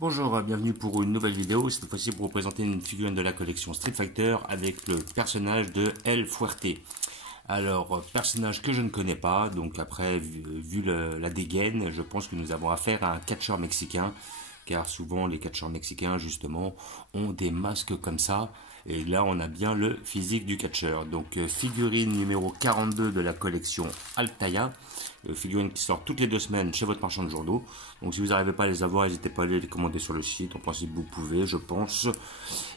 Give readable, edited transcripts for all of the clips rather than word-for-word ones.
Bonjour, bienvenue pour une nouvelle vidéo. Cette fois-ci pour vous présenter une figurine de la collection Street Fighter avec le personnage de El Fuerte. Alors, personnage que je ne connais pas, donc après, vu la dégaine, je pense que nous avons affaire à un catcheur mexicain, car souvent les catcheurs mexicains, justement, ont des masques comme ça. Et là, on a bien le physique du catcheur. Donc, figurine numéro 42 de la collection Altaïa. Figurines qui sortent toutes les 2 semaines chez votre marchand de journaux. Donc, si vous n'arrivez pas à les avoir, n'hésitez pas à les commander sur le site. En principe, vous pouvez, je pense.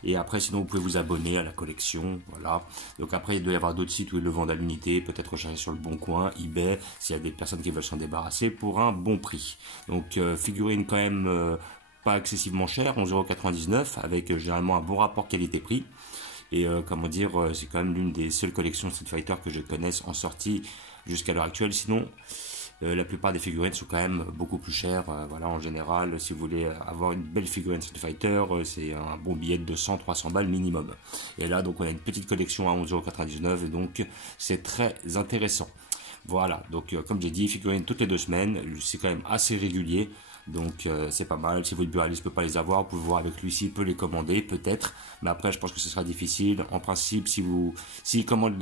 Et après, sinon, vous pouvez vous abonner à la collection. Voilà. Donc, après, il doit y avoir d'autres sites où ils le vendent à l'unité. Peut-être rechercher sur le Bon Coin, eBay, s'il y a des personnes qui veulent s'en débarrasser pour un bon prix. Donc, figurine quand même pas excessivement cher, 11,99 € avec généralement un bon rapport qualité-prix. Et comment dire, c'est quand même l'une des seules collections Street Fighter que je connaisse en sortie jusqu'à l'heure actuelle. Sinon, la plupart des figurines sont quand même beaucoup plus chères. Voilà, en général, si vous voulez avoir une belle figurine Street Fighter, c'est un bon billet de 200-300 balles minimum. Et là, donc, on a une petite collection à 11,99 € et donc c'est très intéressant. Voilà, donc comme j'ai dit, figurines toutes les 2 semaines, c'est quand même assez régulier. Donc c'est pas mal, si votre buraliste ne peut pas les avoir, vous pouvez voir avec lui s'il peut les commander, peut-être. Mais après, je pense que ce sera difficile. En principe, s'il commande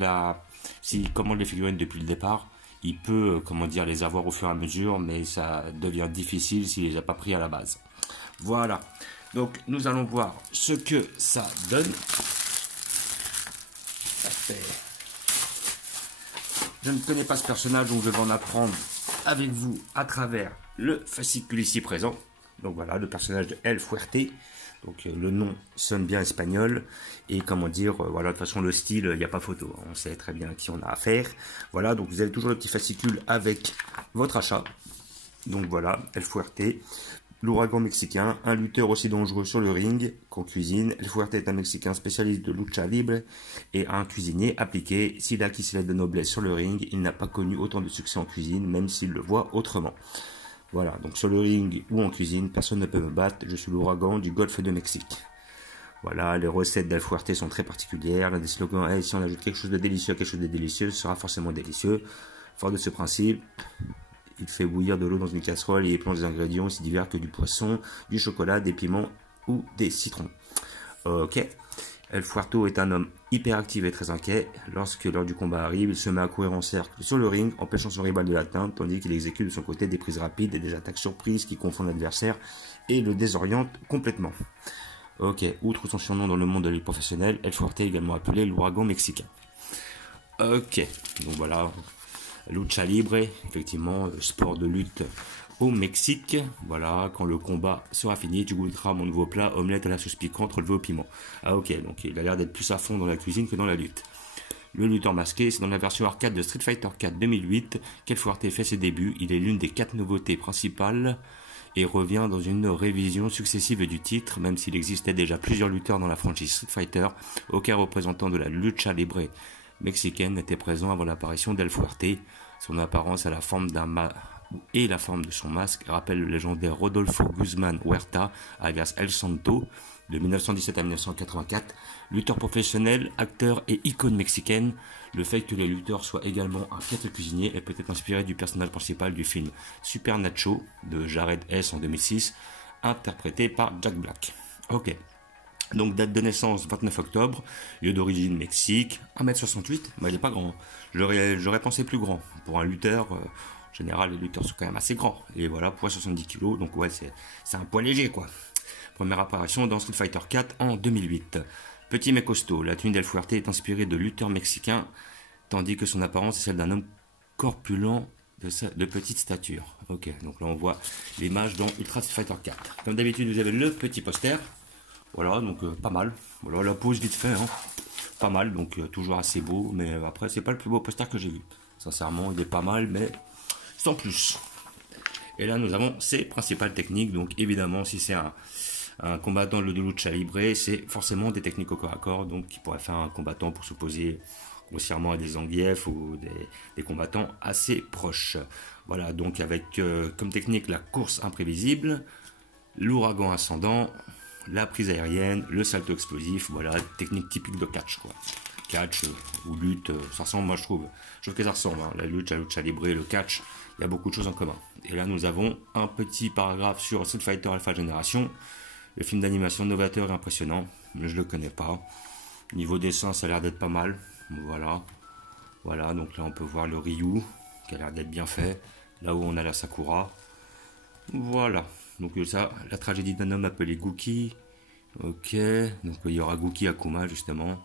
les figurines depuis le départ, il peut, comment dire, les avoir au fur et à mesure, mais ça devient difficile s'il les a pas pris à la base. Voilà, donc nous allons voir ce que ça donne. Je ne connais pas ce personnage, donc je vais en apprendre avec vous à travers le fascicule ici présent. Donc voilà, le personnage de El Fuerte. Donc le nom sonne bien espagnol. Et comment dire, voilà, de toute façon le style, il n'y a pas photo. On sait très bien à qui on a affaire. Voilà, donc vous avez toujours le petit fascicule avec votre achat. Donc voilà, El Fuerte. L'ouragan mexicain, un lutteur aussi dangereux sur le ring qu'en cuisine. El Fuerte est un Mexicain spécialiste de lucha libre et un cuisinier appliqué. S'il a acquis ses lettres de noblesse sur le ring, il n'a pas connu autant de succès en cuisine, même s'il le voit autrement. Voilà, donc sur le ring ou en cuisine, personne ne peut me battre. Je suis l'ouragan du Golfe de Mexique. Voilà, les recettes d'El Fuerte sont très particulières. L'un des slogans est: si on ajoute quelque chose de délicieux à quelque chose de délicieux, ce sera forcément délicieux. Fort de ce principe, il fait bouillir de l'eau dans une casserole et il plonge des ingrédients aussi divers que du poisson, du chocolat, des piments ou des citrons. Ok. El Fuerto est un homme hyperactif et très inquiet. Lorsque l'heure du combat arrive, il se met à courir en cercle sur le ring, empêchant son rival de l'atteindre, tandis qu'il exécute de son côté des prises rapides et des attaques surprises qui confondent l'adversaire et le désorientent complètement. Ok. Outre son surnom dans le monde de l'élite professionnelle, El Fuerte est également appelé l'ouragan mexicain. Ok. Donc voilà. Lucha libre, effectivement, sport de lutte au Mexique. Voilà, quand le combat sera fini, tu goûteras mon nouveau plat, omelette à la sauce piquante relevée au piment. Ah ok, donc il a l'air d'être plus à fond dans la cuisine que dans la lutte. Le lutteur masqué, c'est dans la version arcade de Street Fighter 4 2008 qu'El Fuerte fait ses débuts. Il est l'une des 4 nouveautés principales et revient dans une révision successive du titre, même s'il existait déjà plusieurs lutteurs dans la franchise Street Fighter. Aucun représentant de la lucha libre mexicaine était présent avant l'apparition d'El Fuerte. Son apparence et la forme de son masque rappellent le légendaire Rodolfo Guzmán Huerta, alias El Santo, de 1917 à 1984. Lutteur professionnel, acteur et icône mexicaine, le fait que les lutteurs soient également un piètre cuisinier est peut-être inspiré du personnage principal du film Super Nacho de Jared Hess en 2006, interprété par Jack Black. Ok. Donc date de naissance 29 octobre, lieu d'origine Mexique, 1m68, mais il n'est pas grand. J'aurais pensé plus grand. Pour un lutteur, en général les lutteurs sont quand même assez grands. Et voilà, poids 70 kg, donc ouais, c'est un poids léger quoi. Première apparition dans Street Fighter 4 en 2008. Petit mais costaud, la tenue d'El Fuerte est inspirée de lutteurs mexicains, tandis que son apparence est celle d'un homme corpulent de petite stature. Ok, donc là on voit l'image dans Ultra Street Fighter 4. Comme d'habitude vous avez le petit poster. Voilà, donc pas mal. Voilà, la pose vite fait, hein. Pas mal, donc toujours assez beau, mais après, c'est pas le plus beau poster que j'ai vu. Sincèrement, il est pas mal, mais sans plus. Et là, nous avons ses principales techniques. Donc, évidemment, si c'est un combattant de lucha libre, c'est forcément des techniques au corps à corps. Donc, qui pourrait faire un combattant pour s'opposer grossièrement à des Zangief ou des combattants assez proches. Voilà, donc avec comme technique la course imprévisible, l'ouragan ascendant, la prise aérienne, le salto explosif, voilà, technique typique de catch quoi. catch ou lutte, ça ressemble, moi je trouve que ça ressemble, hein. La lucha libre, le catch, il y a beaucoup de choses en commun. Et là nous avons un petit paragraphe sur Street Fighter Alpha Generation, le film d'animation novateur et impressionnant, mais je le connais pas. Niveau dessin, ça a l'air d'être pas mal, voilà, donc là on peut voir le Ryu, qui a l'air d'être bien fait, là où on a la Sakura, voilà, donc ça, la tragédie d'un homme appelé Gookie, ok, donc il y aura Gookie Akuma justement.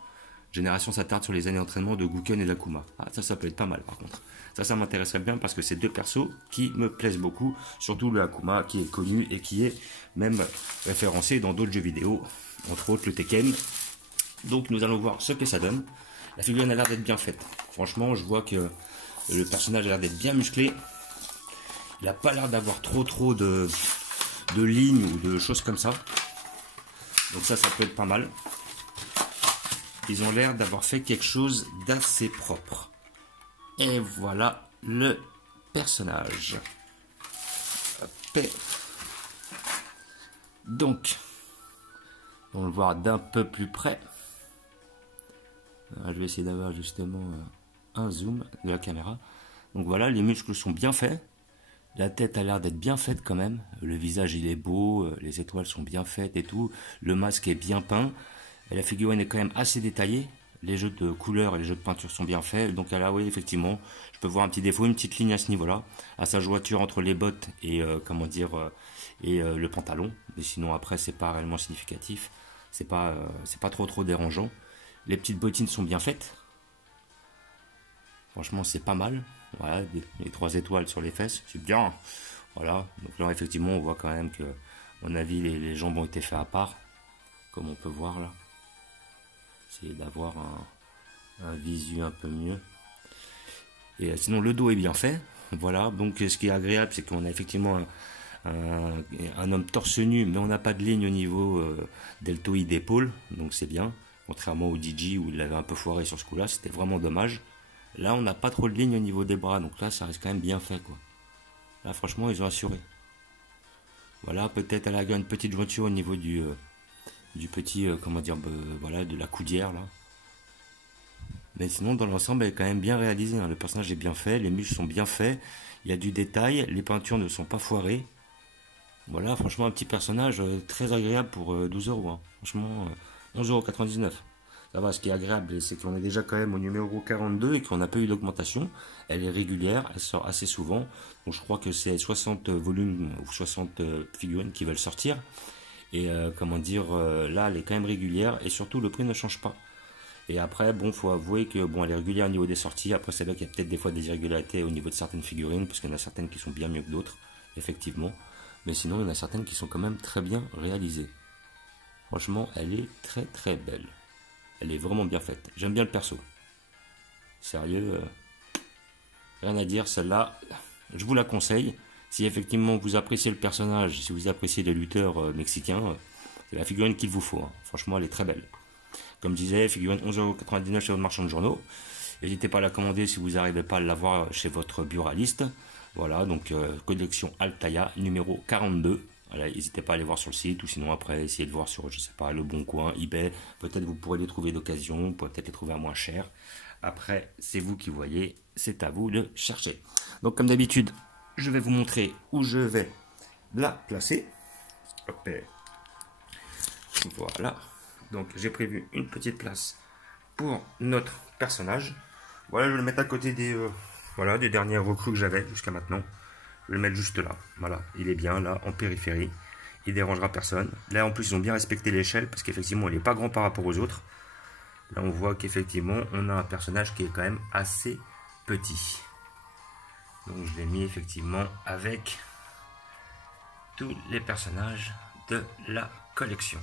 Génération s'attarde sur les années d'entraînement de Gouken et d'Akuma. Ah, ça peut être pas mal par contre. Ça m'intéresserait bien parce que c'est deux persos qui me plaisent beaucoup. Surtout le Akuma qui est connu et qui est même référencé dans d'autres jeux vidéo, entre autres le Tekken. Donc nous allons voir ce que ça donne. La figurine a l'air d'être bien faite. Franchement, je vois que le personnage a l'air d'être bien musclé. Il n'a pas l'air d'avoir trop de lignes ou de choses comme ça. Donc ça peut être pas mal. Ils ont l'air d'avoir fait quelque chose d'assez propre. Et voilà le personnage. Hop. Donc, on va le voir d'un peu plus près. Je vais essayer d'avoir justement un zoom de la caméra. Donc voilà, les muscles sont bien faits. La tête a l'air d'être bien faite quand même. Le visage il est beau, les étoiles sont bien faites et tout. Le masque est bien peint. Et la figurine est quand même assez détaillée. Les jeux de couleurs et les jeux de peinture sont bien faits. Donc là, oui, effectivement, je peux voir un petit défaut, une petite ligne à ce niveau-là, à sa jointure entre les bottes et le pantalon. Mais sinon, après, c'est pas réellement significatif. C'est pas trop dérangeant. Les petites bottines sont bien faites. Franchement, c'est pas mal. Voilà, les 3 étoiles sur les fesses, c'est bien. Voilà. Donc là, effectivement, on voit quand même que, à mon avis, les jambes ont été faits à part, comme on peut voir là. Essayer d'avoir un visu un peu mieux. Et sinon le dos est bien fait. Voilà, donc ce qui est agréable, c'est qu'on a effectivement un homme torse nu, mais on n'a pas de ligne au niveau deltoïde d'épaule, donc c'est bien. Contrairement au DJ où il avait un peu foiré sur ce coup-là, c'était vraiment dommage. Là, on n'a pas trop de ligne au niveau des bras, donc là, ça reste quand même bien fait, quoi. Là, franchement, ils ont assuré. Voilà, peut-être elle a une petite jointure au niveau du petit, voilà, de la coudière là. Mais sinon, dans l'ensemble, elle est quand même bien réalisée, hein. Le personnage est bien fait, les muscles sont bien faits, il y a du détail, les peintures ne sont pas foirées. Voilà, franchement, un petit personnage très agréable pour 12 €, hein. Franchement, 11,99 €. Ça va, ce qui est agréable, c'est qu'on est déjà quand même au numéro 42 et qu'on n'a pas eu d'augmentation. Elle est régulière, elle sort assez souvent. Donc je crois que c'est 60 volumes ou 60 figurines qui veulent sortir. Et là, elle est quand même régulière et surtout le prix ne change pas. Et après, bon, faut avouer que bon, elle est régulière au niveau des sorties. Après, c'est là qu'il y a peut-être des fois des irrégularités au niveau de certaines figurines, parce qu'il y en a certaines qui sont bien mieux que d'autres, effectivement. Mais sinon, il y en a certaines qui sont quand même très bien réalisées. Franchement, elle est très belle. Elle est vraiment bien faite. J'aime bien le perso. Sérieux, rien à dire, celle-là, je vous la conseille. Si effectivement vous appréciez le personnage, si vous appréciez les lutteurs mexicains, c'est la figurine qu'il vous faut, hein. Franchement, elle est très belle. Comme je disais, figurine 11,99 € chez votre marchand de journaux. N'hésitez pas à la commander si vous n'arrivez pas à l'avoir chez votre buraliste. Voilà, donc collection Altaïa numéro 42. Voilà, n'hésitez pas à aller voir sur le site ou sinon après essayez de voir sur, je sais pas, Le Bon Coin, eBay. Peut-être vous pourrez les trouver d'occasion, vous pourrez peut-être les trouver à moins cher. Après, c'est vous qui voyez, c'est à vous de chercher. Donc comme d'habitude, je vais vous montrer où je vais la placer. Hop. Voilà. Donc j'ai prévu une petite place pour notre personnage. Voilà, je vais le mettre à côté des dernières recrues que j'avais jusqu'à maintenant. Je vais le mettre juste là. Voilà, il est bien là en périphérie. Il dérangera personne. Là en plus ils ont bien respecté l'échelle parce qu'effectivement il n'est pas grand par rapport aux autres. Là on voit qu'effectivement on a un personnage qui est quand même assez petit. Donc je l'ai mis effectivement avec tous les personnages de la collection.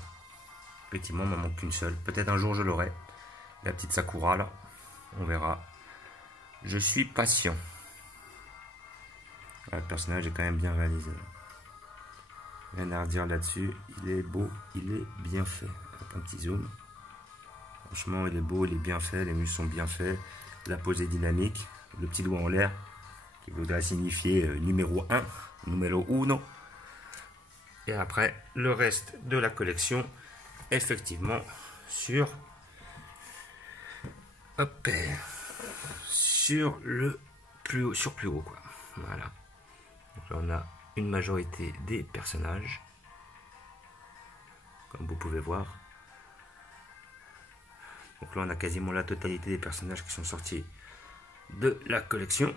Effectivement, il m'en manque qu'une seule. Peut-être un jour je l'aurai. La petite Sakura là. On verra. Je suis patient. Le personnage est quand même bien réalisé. Rien à redire là-dessus. Il est beau, il est bien fait. Hop, un petit zoom. Franchement, il est beau, il est bien fait. Les muscles sont bien faits. La pose est dynamique. Le petit doigt en l'air qui voudrait signifier numéro 1. Numéro 1. Et après, le reste de la collection, effectivement, sur Hop, sur le plus haut, sur plus haut quoi. Voilà. Donc là on a une majorité des personnages, comme vous pouvez voir. Donc là on a quasiment la totalité des personnages qui sont sortis de la collection.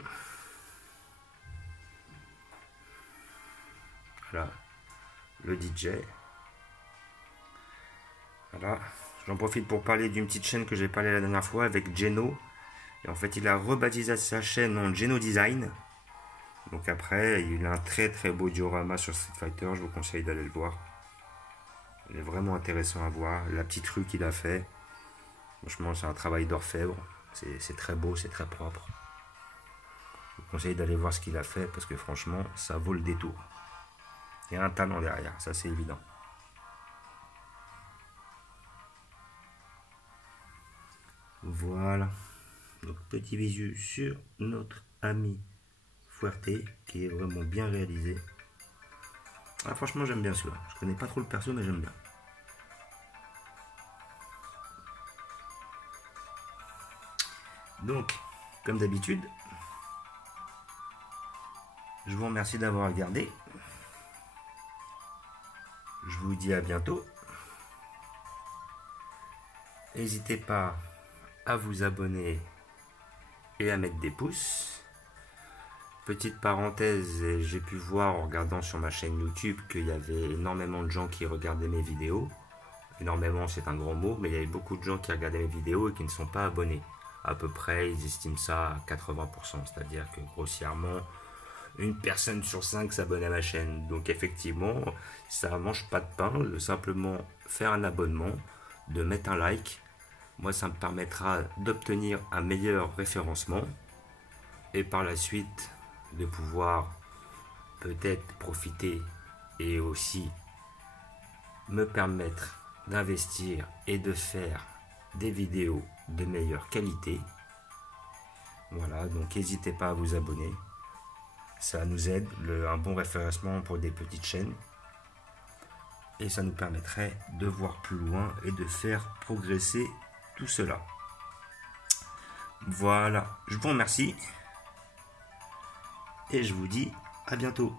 Voilà, le DJ. Voilà, j'en profite pour parler d'une petite chaîne que j'ai parlé la dernière fois avec Geno. Et en fait, il a rebaptisé sa chaîne en Geno Design. Donc après, il a un très très beau diorama sur Street Fighter. Je vous conseille d'aller le voir. Il est vraiment intéressant à voir. La petite rue qu'il a fait. Franchement, c'est un travail d'orfèvre. C'est très beau, c'est très propre. Je vous conseille d'aller voir ce qu'il a fait parce que franchement, ça vaut le détour. Il y a un talent derrière, ça c'est évident. Voilà. Donc petit visu sur notre ami Fuerte qui est vraiment bien réalisé. Ah, franchement j'aime bien celui-là. Je connais pas trop le perso mais j'aime bien. Donc comme d'habitude, je vous remercie d'avoir regardé. Je vous dis à bientôt. N'hésitez pas à vous abonner et à mettre des pouces. Petite parenthèse, j'ai pu voir en regardant sur ma chaîne YouTube qu'il y avait énormément de gens qui regardaient mes vidéos. Énormément, c'est un grand mot, mais il y avait beaucoup de gens qui regardaient mes vidéos et qui ne sont pas abonnés. À peu près, ils estiment ça à 80%, c'est-à-dire que grossièrement, une personne sur 5 s'abonne à ma chaîne. Donc effectivement, ça ne mange pas de pain, de simplement faire un abonnement, de mettre un like. Moi, ça me permettra d'obtenir un meilleur référencement et par la suite de pouvoir peut-être profiter et aussi me permettre d'investir et de faire des vidéos de meilleure qualité. Voilà, donc n'hésitez pas à vous abonner. Ça nous aide, un bon référencement pour des petites chaînes. Et ça nous permettrait de voir plus loin et de faire progresser tout cela. Voilà, je vous remercie. Et je vous dis à bientôt.